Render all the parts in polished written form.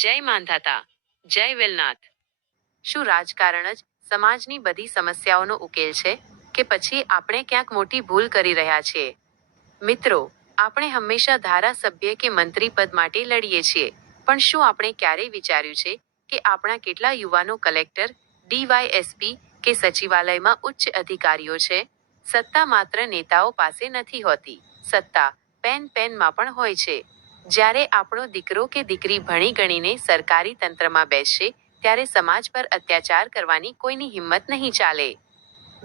જય માંધાતા, જય વેલનાથ. શું રાજકારણ જ સમાજની બધી સમસ્યાઓનો ઉકેલ છે કે પછી આપણે ક્યાંક મોટી ભૂલ કરી રહ્યા છીએ? મિત્રો, આપણે હંમેશા ધારાસભ્ય કે મંત્રી પદ માટે લડીએ છીએ, પણ શું આપણે ક્યારેય વિચાર્યું છે કે આપણા કેટલા યુવાનો કલેક્ટર, ડીવાયએસપી કે સચિવાલયમાં ઉચ્ચ અધિકારીઓ છે? સત્તા માત્ર નેતાઓ પાસે નથી હોતી. સત્તા પેનમાં પણ હોય છે. જ્યારે આપણો દીકરો કે દીકરી ભણી ગણીને સરકારી તંત્રમાં બેસશે, ત્યારે સમાજ પર અત્યાચાર કરવાની કોઈની હિંમત નહીં ચાલે.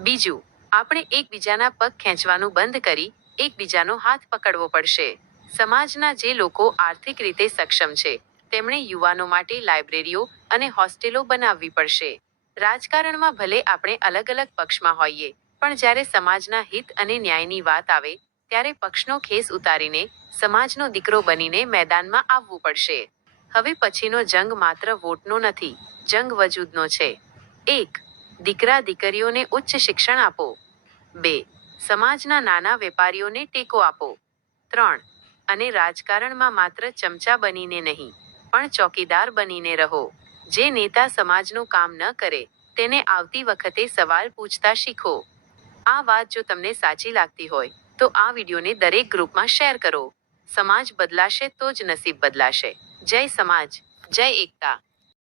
બીજું, આપણે એકબીજાના પગ ખેંચવાનું બંધ કરી એકબીજાનો હાથ પકડવો પડશે. સમાજના જે લોકો આર્થિક રીતે સક્ષમ છે, તેમણે યુવાનો માટે લાઇબ્રેરીઓ અને હોસ્ટેલો બનાવવી પડશે. રાજકારણમાં ભલે આપણે અલગ અલગ પક્ષમાં હોઈએ, પણ જ્યારે સમાજના હિત અને ન્યાયની વાત આવે, ત્યારે પક્ષનો ખેસ ઉતારીને સમાજનો દીકરો બનીને મેદાનમાં આવવું પડશે. હવે પછીનો જંગ માત્ર વોટનો નથી, જંગ વજૂદનો છે. 1. દીકરા દીકરીઓને ઉચ્ચ શિક્ષણ આપો. 2. સમાજના નાના વેપારીઓને ટેકો આપો. 3. અને રાજકારણમાં માત્ર ચમચા બનીને નહીં, પણ ચોકીદાર બનીને રહો. જે નેતા સમાજનું કામ ન કરે, તેને આવતી વખતે સવાલ પૂછતા શીખો. આ વાત જો તમને સાચી લાગતી હોય, તો આ વિડીયોને દરેક ગ્રુપમાં શેર કરો. સમાજ બદલાશે તો જ નસીબ બદલાશે. જય સમાજ, જય એકતા.